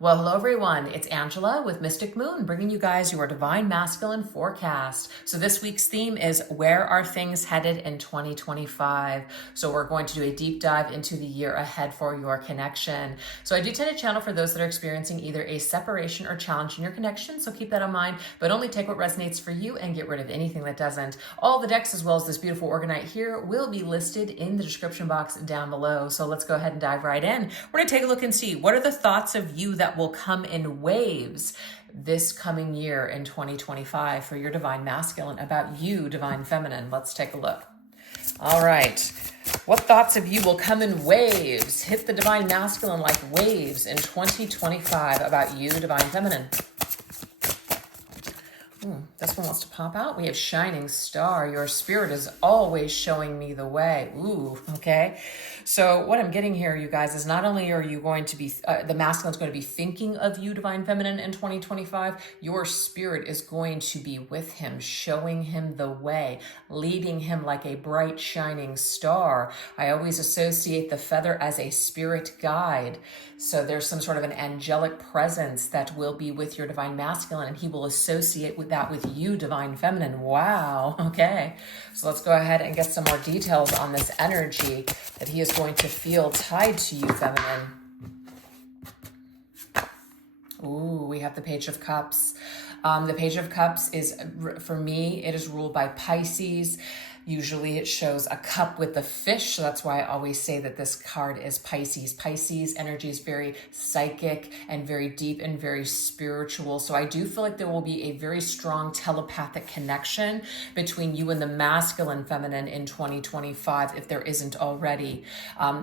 Well, hello everyone. It's Angela with Mystic Moon, bringing you guys your Divine Masculine forecast. So this week's theme is where are things headed in 2025? So we're going to do a deep dive into the year ahead for your connection. So I do tend to channel for those that are experiencing either a separation or challenge in your connection. So keep that in mind, but only take what resonates for you and get rid of anything that doesn't. All the decks, as well as this beautiful Orgonite here, will be listed in the description box down below. So let's go ahead and dive right in. We're going to take a look and see what are the thoughts of you that will come in waves this coming year in 2025 for your Divine Masculine, about you, Divine Feminine. Let's take a look. All right. What thoughts of you will come in waves? Hit the Divine Masculine like waves in 2025 about you, Divine Feminine. This one wants to pop out. We have Shining Star. Your spirit is always showing me the way. Ooh, okay. So what I'm getting here, you guys, is not only are you going to be, the masculine is going to be thinking of you, Divine Feminine, in 2025, your spirit is going to be with him, showing him the way, leading him like a bright, shining star. I always associate the feather as a spirit guide. So there's some sort of an angelic presence that will be with your Divine Masculine, and he will associate with that with you, Divine Feminine. Wow. Okay. So let's go ahead and get some more details on this energy that he is going to feel tied to you, Feminine. Ooh, we have the Page of Cups. The Page of Cups is, for me, it is ruled by Pisces. Usually it shows a cup with the fish. So that's why I always say that this card is Pisces. Pisces energy is very psychic and very deep and very spiritual. So I do feel like there will be a very strong telepathic connection between you and the masculine feminine in 2025, if there isn't already.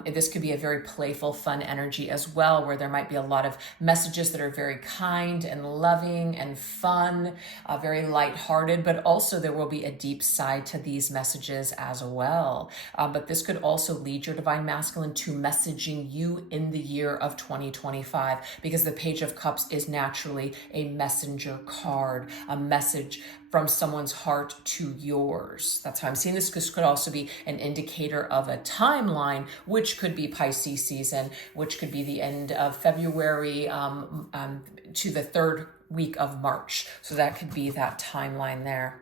This could be a very playful, fun energy as well, where there might be a lot of messages that are very kind and loving and fun, very lighthearted, but also there will be a deep side to these messages as well. But this could also lead your Divine Masculine to messaging you in the year of 2025, because the Page of Cups is naturally a messenger card, a message from someone's heart to yours. That's how I'm seeing this. This could also be an indicator of a timeline, which could be Pisces season, which could be the end of February to the third week of March. So that could be that timeline there.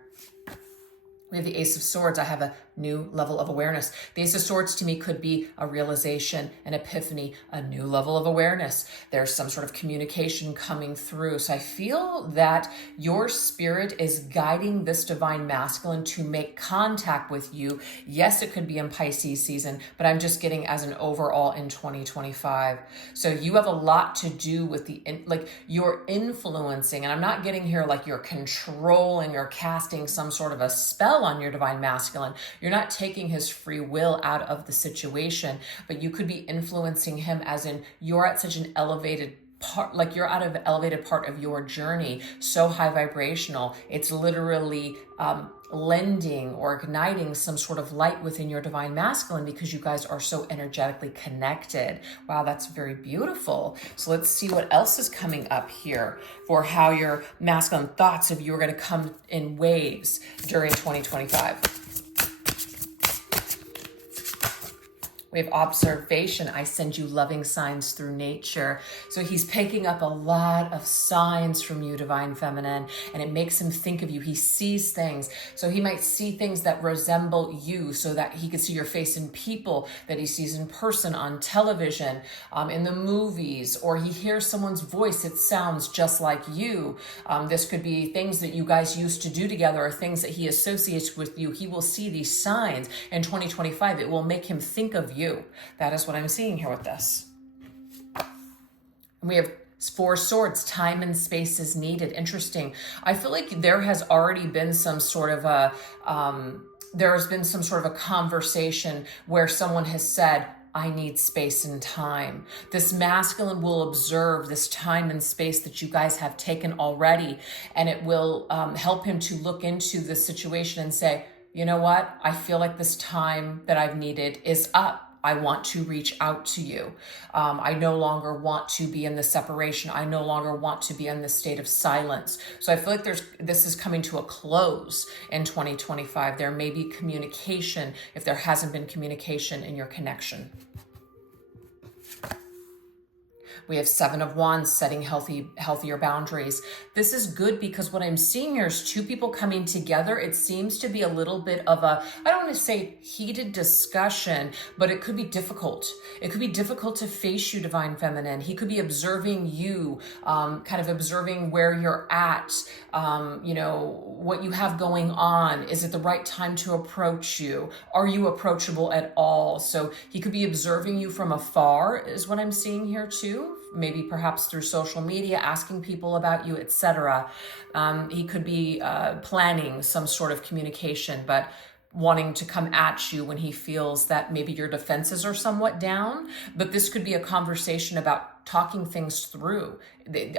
We have the Ace of Swords. I have a new level of awareness. The Ace of Swords to me could be a realization, an epiphany, a new level of awareness. There's some sort of communication coming through. So I feel that your spirit is guiding this Divine Masculine to make contact with you. Yes, it could be in Pisces season, but I'm just getting as an overall in 2025. So you have a lot to do with you're influencing, and I'm not getting here like you're controlling or casting some sort of a spell on your Divine Masculine. You're not taking his free will out of the situation, but you could be influencing him as in you're at such an elevated part, like you're out of an elevated part of your journey, so high vibrational. It's literally lending or igniting some sort of light within your Divine Masculine because you guys are so energetically connected. Wow, that's very beautiful. So let's see what else is coming up here for how your masculine thoughts of you are going to come in waves during 2025. We have observation. I send you loving signs through nature. So he's picking up a lot of signs from you, Divine Feminine, and it makes him think of you. He sees things. So he might see things that resemble you, so that he could see your face in people that he sees in person, on television, in the movies, or he hears someone's voice. It sounds just like you. This could be things that you guys used to do together, or things that he associates with you. He will see these signs in 2025. It will make him think of you. That is what I'm seeing here with this. And we have Four Swords. Time and space is needed. Interesting. I feel like there has already been some sort of a conversation where someone has said, I need space and time. This masculine will observe this time and space that you guys have taken already, and it will help him to look into the situation and say, you know what? I feel like this time that I've needed is up. I want to reach out to you. I no longer want to be in the separation. I no longer want to be in the state of silence. So I feel like this is coming to a close in 2025. There may be communication if there hasn't been communication in your connection. We have 7 of Wands, setting healthier boundaries. This is good because what I'm seeing here is 2 people coming together. It seems to be a little bit of a, I don't want to say heated discussion, but it could be difficult. It could be difficult to face you, Divine Feminine. He could be observing you, kind of observing where you're at, what you have going on. Is it the right time to approach you? Are you approachable at all? So he could be observing you from afar, is what I'm seeing here too. Maybe perhaps through social media, asking people about you, etc. He could be planning some sort of communication, but wanting to come at you when he feels that maybe your defenses are somewhat down. But this could be a conversation about talking things through.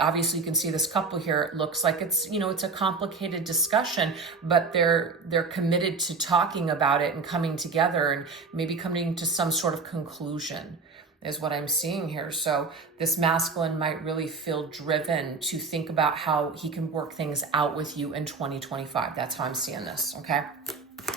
Obviously, you can see this couple here. It looks like it's a complicated discussion, but they're committed to talking about it and coming together and maybe coming to some sort of conclusion, is what I'm seeing here. So this masculine might really feel driven to think about how he can work things out with you in 2025. That's how I'm seeing this, okay?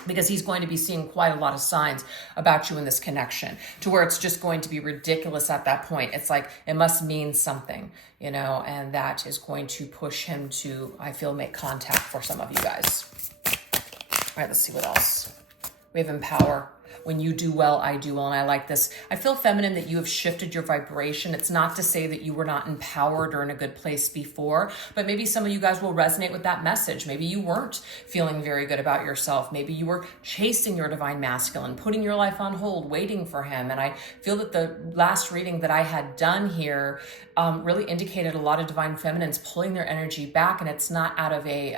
Because he's going to be seeing quite a lot of signs about you in this connection, to where it's just going to be ridiculous at that point. It's like, it must mean something, and that is going to push him to, I feel, make contact for some of you guys. All right, let's see what else. We have empower. When you do well, I do well. And I like this. I feel, feminine, that you have shifted your vibration. It's not to say that you were not empowered or in a good place before, but maybe some of you guys will resonate with that message. Maybe you weren't feeling very good about yourself. Maybe you were chasing your divine masculine, putting your life on hold, waiting for him. And I feel that the last reading that I had done here really indicated a lot of divine feminines pulling their energy back. And it's not out of a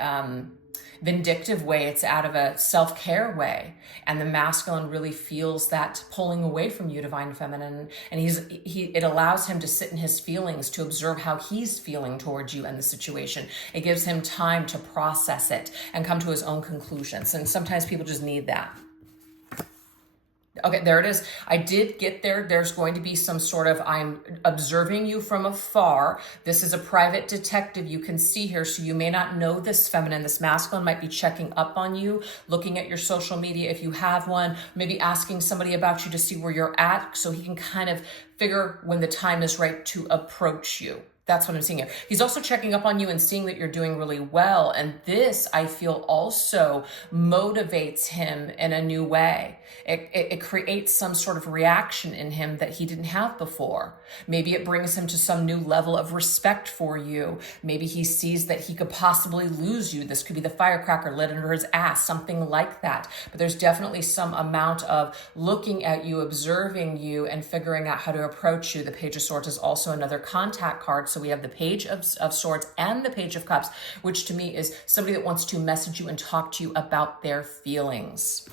vindictive way, it's out of a self-care way. And the masculine really feels that pulling away from you, divine feminine, and it allows him to sit in his feelings, to observe how he's feeling towards you and the situation. It gives him time to process it and come to his own conclusions. And sometimes people just need that. Okay, there it is. I did get there. There's going to be some sort of, I'm observing you from afar. This is a private detective you can see here. So you may not know this feminine. This masculine might be checking up on you, looking at your social media if you have one, maybe asking somebody about you to see where you're at, so he can kind of figure when the time is right to approach you. That's what I'm seeing here. He's also checking up on you and seeing that you're doing really well. And this, I feel, also motivates him in a new way. It creates some sort of reaction in him that he didn't have before. Maybe it brings him to some new level of respect for you. Maybe he sees that he could possibly lose you. This could be the firecracker lit under his ass, something like that. But there's definitely some amount of looking at you, observing you, and figuring out how to approach you. The Page of Swords is also another contact card. So we have the Page of Swords and the Page of Cups, which to me is somebody that wants to message you and talk to you about their feelings.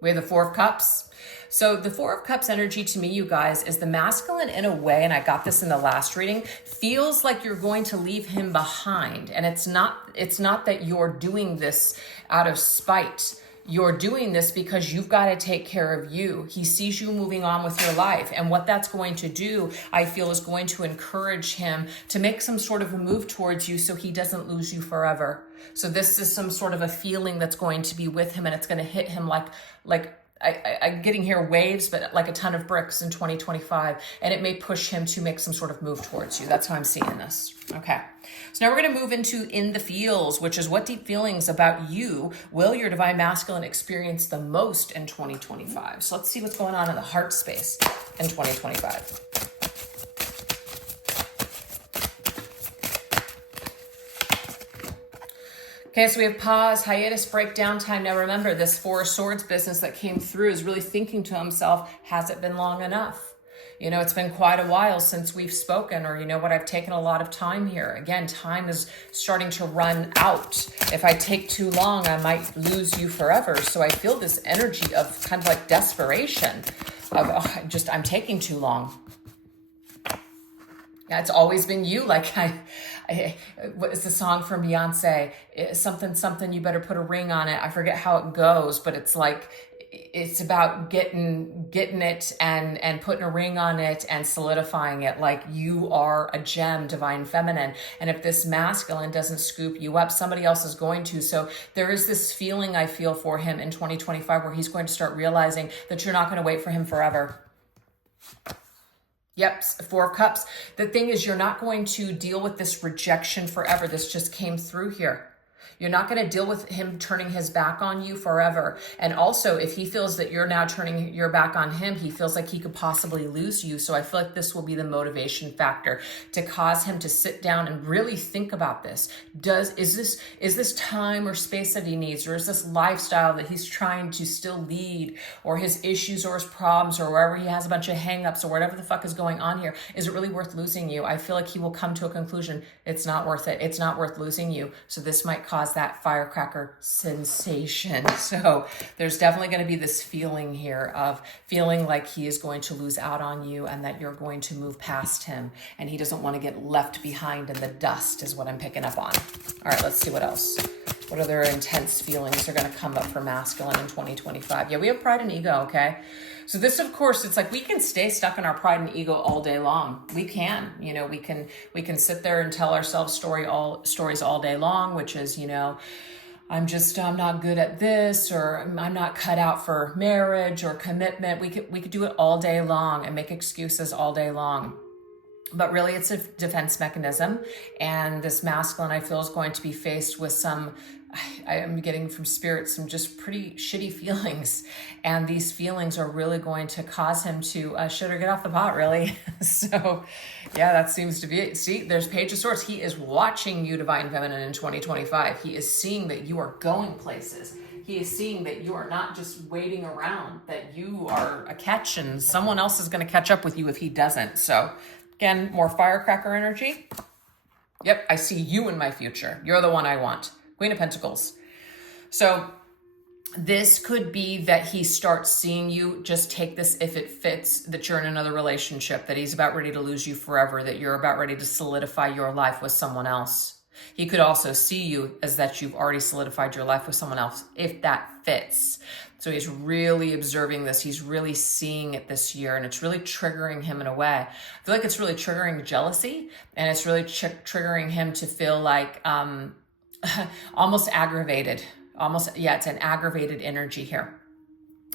We have the Four of Cups. So the Four of Cups energy to me, you guys, is the masculine in a way, and I got this in the last reading, feels like you're going to leave him behind. And it's not that you're doing this out of spite. You're doing this because you've got to take care of you. He sees you moving on with your life. And what that's going to do, I feel, is going to encourage him to make some sort of a move towards you so he doesn't lose you forever. So this is some sort of a feeling that's going to be with him, and it's going to hit him like I'm getting here waves, but like a ton of bricks in 2025. And it may push him to make some sort of move towards you. That's how I'm seeing this. Okay. So now we're going to move into In the Feels, which is what deep feelings about you will your divine masculine experience the most in 2025. So let's see what's going on in the heart space in 2025. Okay, so we have pause, hiatus, break, downtime. Now remember, this Four of Swords business that came through is really thinking to himself, has it been long enough? It's been quite a while since we've spoken, or I've taken a lot of time here. Again, time is starting to run out. If I take too long, I might lose you forever. So I feel this energy of kind of like desperation of, I'm taking too long. Yeah, it's always been you. Like what is the song from Beyonce? Something, you better put a ring on it. I forget how it goes, but it's like, it's about getting it and putting a ring on it and solidifying it. Like, you are a gem, divine feminine. And if this masculine doesn't scoop you up, somebody else is going to. So there is this feeling I feel for him in 2025 where he's going to start realizing that you're not going to wait for him forever. Yep, Four of Cups. The thing is, you're not going to deal with this rejection forever. This just came through here. You're not going to deal with him turning his back on you forever. And also, if he feels that you're now turning your back on him, he feels like he could possibly lose you. So I feel like this will be the motivation factor to cause him to sit down and really think about this. Is this time or space that he needs, or is this lifestyle that he's trying to still lead, or his issues or his problems, or wherever he has a bunch of hangups or whatever the fuck is going on here? Is it really worth losing you? I feel like he will come to a conclusion. It's not worth it. It's not worth losing you. So this might cause that firecracker sensation. So there's definitely going to be this feeling here of feeling like he is going to lose out on you and that you're going to move past him, and he doesn't want to get left behind in the dust is what I'm picking up on. All right, let's see what else. What other intense feelings are going to come up for masculine in 2025? Yeah, we have pride and ego, okay? So this, of course, it's like we can stay stuck in our pride and ego all day long. We can, we can sit there and tell ourselves stories all day long, which is, I'm not good at this, or I'm not cut out for marriage or commitment. We could do it all day long and make excuses all day long. But really, it's a defense mechanism. And this masculine, I feel, is going to be faced with I am getting from spirit some just pretty shitty feelings. And these feelings are really going to cause him to shit or get off the pot, really. So, yeah, that seems to be it. See, there's Page of Swords. He is watching you, Divine Feminine, in 2025. He is seeing that you are going places. He is seeing that you are not just waiting around, that you are a catch, and someone else is going to catch up with you if he doesn't. So, again, more firecracker energy. Yep, I see you in my future. You're the one I want. Queen of Pentacles. So this could be that he starts seeing you, just take this if it fits, that you're in another relationship, that he's about ready to lose you forever, that you're about ready to solidify your life with someone else. He could also see you as that you've already solidified your life with someone else, if that fits. So he's really observing this. He's really seeing it this year, and it's really triggering him in a way. I feel like it's really triggering jealousy, and it's really triggering him to feel like almost aggravated. It's an aggravated energy here.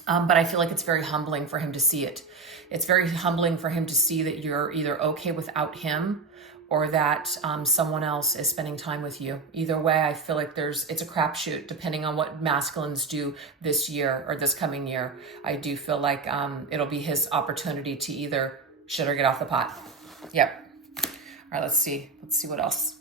But I feel like it's very humbling for him to see it. It's very humbling for him to see that you're either okay without him, or that someone else is spending time with you. Either way, I feel like it's a crapshoot depending on what masculines do this year or this coming year. I do feel like it'll be his opportunity to either shit or get off the pot. Yep. All right, let's see what else.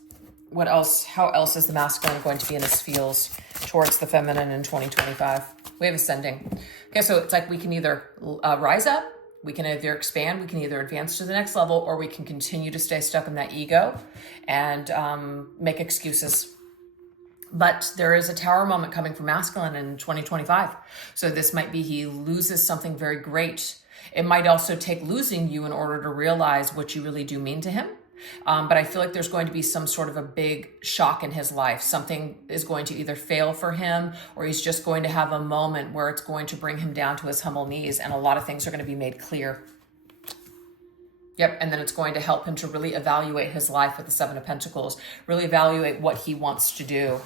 What else? How else is the masculine going to be in his feels towards the feminine in 2025? We have Ascending. Okay, so it's like we can either rise up, we can either expand, we can either advance to the next level, or we can continue to stay stuck in that ego and make excuses. But there is a tower moment coming for masculine in 2025. So this might be he loses something very great. It might also take losing you in order to realize what you really do mean to him. But I feel like there's going to be some sort of a big shock in his life. Something is going to either fail for him, or he's just going to have a moment where it's going to bring him down to his humble knees, and a lot of things are going to be made clear. Yep, and then it's going to help him to really evaluate his life with the Seven of Pentacles, really evaluate what he wants to do.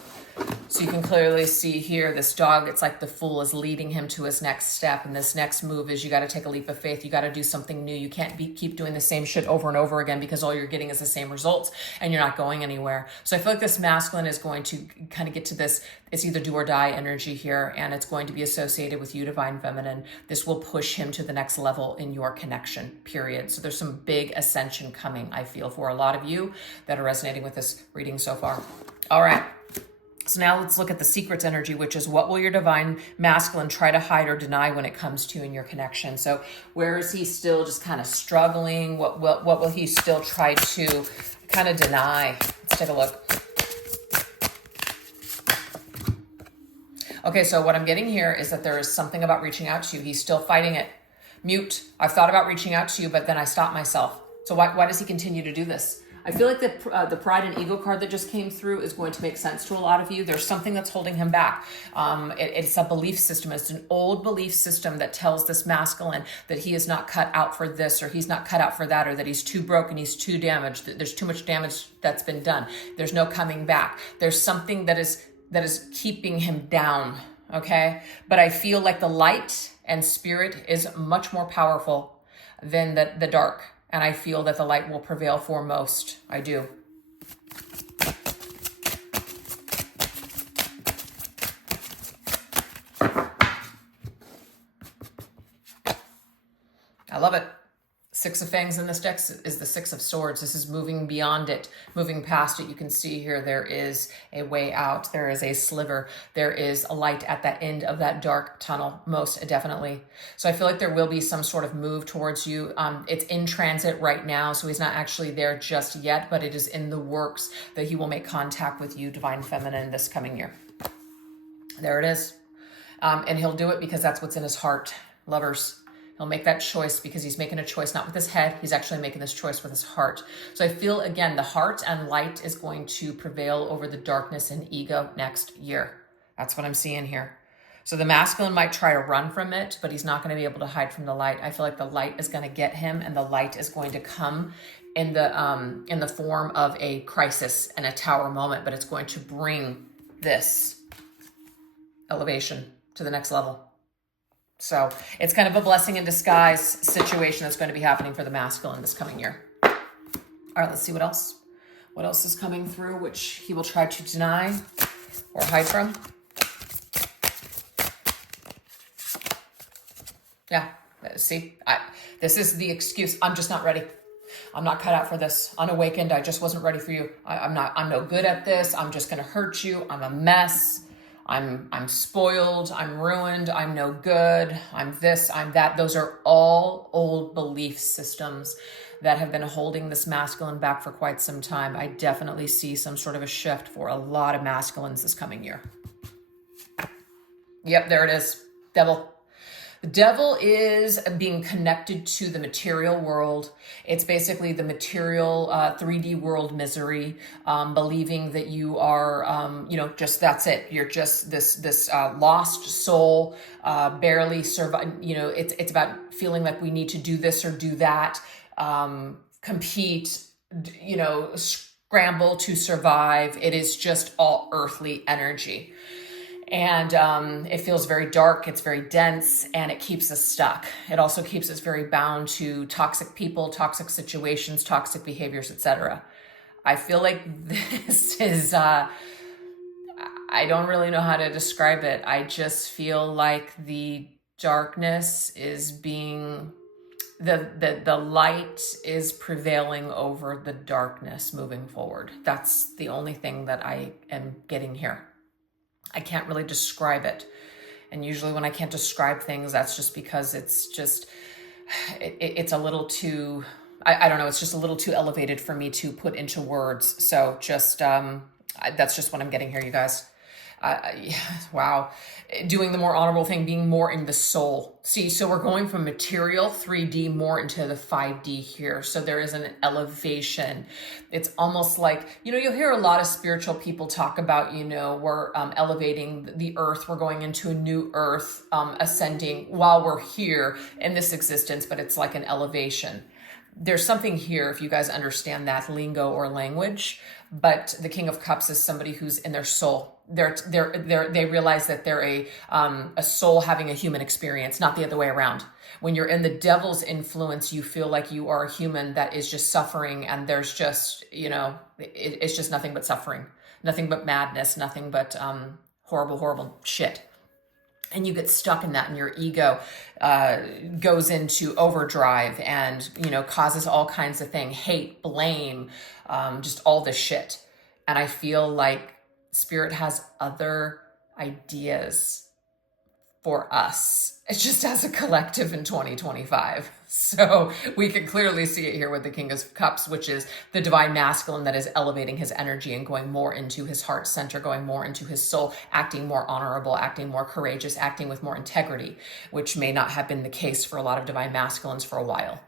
So you can clearly see here, this dog, it's like the Fool is leading him to his next step. And this next move is you got to take a leap of faith. You got to do something new. You can't keep doing the same shit over and over again, because all you're getting is the same results and you're not going anywhere. So I feel like this masculine is going to kind of get to this, it's either do or die energy here, and it's going to be associated with you, Divine Feminine. This will push him to the next level in your connection, period. So there's some big ascension coming, I feel, for a lot of you that are resonating with this reading so far. All right. So now let's look at the secrets energy, which is what will your divine masculine try to hide or deny when it comes to in your connection? So where is he still just kind of struggling? What will he still try to kind of deny? Let's take a look. Okay, so what I'm getting here is that there is something about reaching out to you. He's still fighting it. Mute. I've thought about reaching out to you, but then I stopped myself. So why does he continue to do this? I feel like the pride and ego card that just came through is going to make sense to a lot of you. There's something that's holding him back. It's a belief system. It's an old belief system that tells this masculine that he is not cut out for this, or he's not cut out for that, or that he's too broken, he's too damaged, that there's too much damage that's been done. There's no coming back. There's something that is keeping him down, okay? But I feel like the light and spirit is much more powerful than the dark. And I feel that the light will prevail foremost. I do. I love it. Six of Fangs in this deck is the Six of Swords. This is moving beyond it, moving past it. You can see here there is a way out. There is a sliver. There is a light at the end of that dark tunnel, most definitely. So I feel like there will be some sort of move towards you. It's in transit right now, so he's not actually there just yet, but it is in the works that he will make contact with you, Divine Feminine, this coming year. There it is. And he'll do it because that's what's in his heart. Lovers. He'll make that choice because he's making a choice, not with his head. He's actually making this choice with his heart. So I feel, again, the heart and light is going to prevail over the darkness and ego next year. That's what I'm seeing here. So the masculine might try to run from it, but he's not going to be able to hide from the light. I feel like the light is going to get him, and the light is going to come in the form of a crisis and a tower moment, but it's going to bring this elevation to the next level. So it's kind of a blessing in disguise situation that's going to be happening for the masculine this coming year. All right, let's see what else. What else is coming through, which he will try to deny or hide from. Yeah, see, this is the excuse. I'm just not ready. I'm not cut out for this. Unawakened, I just wasn't ready for you. I'm no good at this. I'm just going to hurt you. I'm a mess. I'm spoiled, I'm ruined, I'm no good, I'm this, I'm that. Those are all old belief systems that have been holding this masculine back for quite some time. I definitely see some sort of a shift for a lot of masculines this coming year. Yep, there it is. Devil. The devil is being connected to the material world. It's basically the material 3D world misery, believing that you are, just that's it. You're just this lost soul, barely survive. It's about feeling like we need to do this or do that, compete, scramble to survive. It is just all earthly energy. And it feels very dark, it's very dense, and it keeps us stuck. It also keeps us very bound to toxic people, toxic situations, toxic behaviors, etc. I feel like this is, I don't really know how to describe it. I just feel like the darkness is being, the light is prevailing over the darkness moving forward. That's the only thing that I am getting here. I can't really describe it. And usually when I can't describe things, that's just because it's just, it's a little too, I don't know, it's just a little too elevated for me to put into words. So just, that's just what I'm getting here, you guys. Wow. Doing the more honorable thing, being more in the soul. See, so we're going from material 3D more into the 5D here. So there is an elevation. It's almost like, you'll hear a lot of spiritual people talk about, we're elevating the earth. We're going into a new earth, ascending while we're here in this existence, but it's like an elevation. There's something here, if you guys understand that lingo or language, but the King of Cups is somebody who's in their soul. They realize that they're a soul having a human experience, not the other way around. When you're in the devil's influence, you feel like you are a human that is just suffering, and there's just, it's just nothing but suffering, nothing but madness, nothing but horrible, horrible shit. And you get stuck in that, and your ego goes into overdrive and, causes all kinds of things, hate, blame, just all this shit. And I feel like Spirit has other ideas for us. It's just as a collective in 2025. So we can clearly see it here with the King of Cups, which is the divine masculine that is elevating his energy and going more into his heart center, going more into his soul, acting more honorable, acting more courageous, acting with more integrity, which may not have been the case for a lot of divine masculines for a while.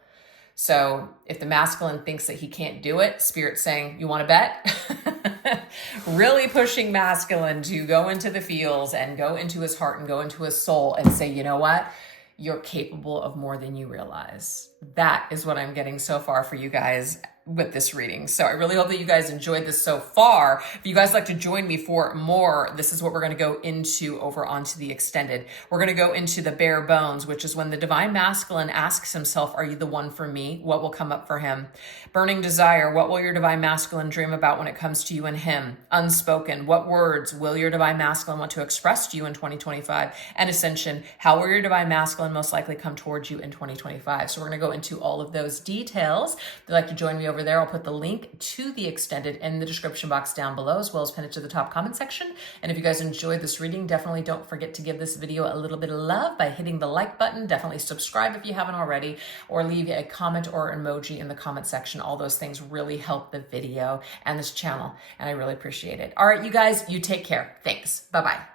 So if the masculine thinks that he can't do it, Spirit's saying, you want to bet? Really pushing masculine to go into the fields and go into his heart and go into his soul and say, you know what? You're capable of more than you realize. That is what I'm getting so far for you guys. with this reading. So I really hope that you guys enjoyed this so far. If you guys like to join me for more, this is what we're going to go into over onto the extended. We're going to go into the bare bones, which is when the divine masculine asks himself, are you the one for me? What will come up for him? Burning desire, what will your divine masculine dream about when it comes to you and him? Unspoken, what words will your divine masculine want to express to you in 2025? And ascension, how will your divine masculine most likely come towards you in 2025? So we're going to go into all of those details. If you'd like to join me over there, I'll put the link to the extended in the description box down below, as well as pin it to the top comment section. And if you guys enjoyed this reading, definitely don't forget to give this video a little bit of love by hitting the like button. Definitely subscribe if you haven't already, or leave a comment or emoji in the comment section. All those things really help the video and this channel, and I really appreciate it. All right, you guys, you take care. Thanks. Bye-bye.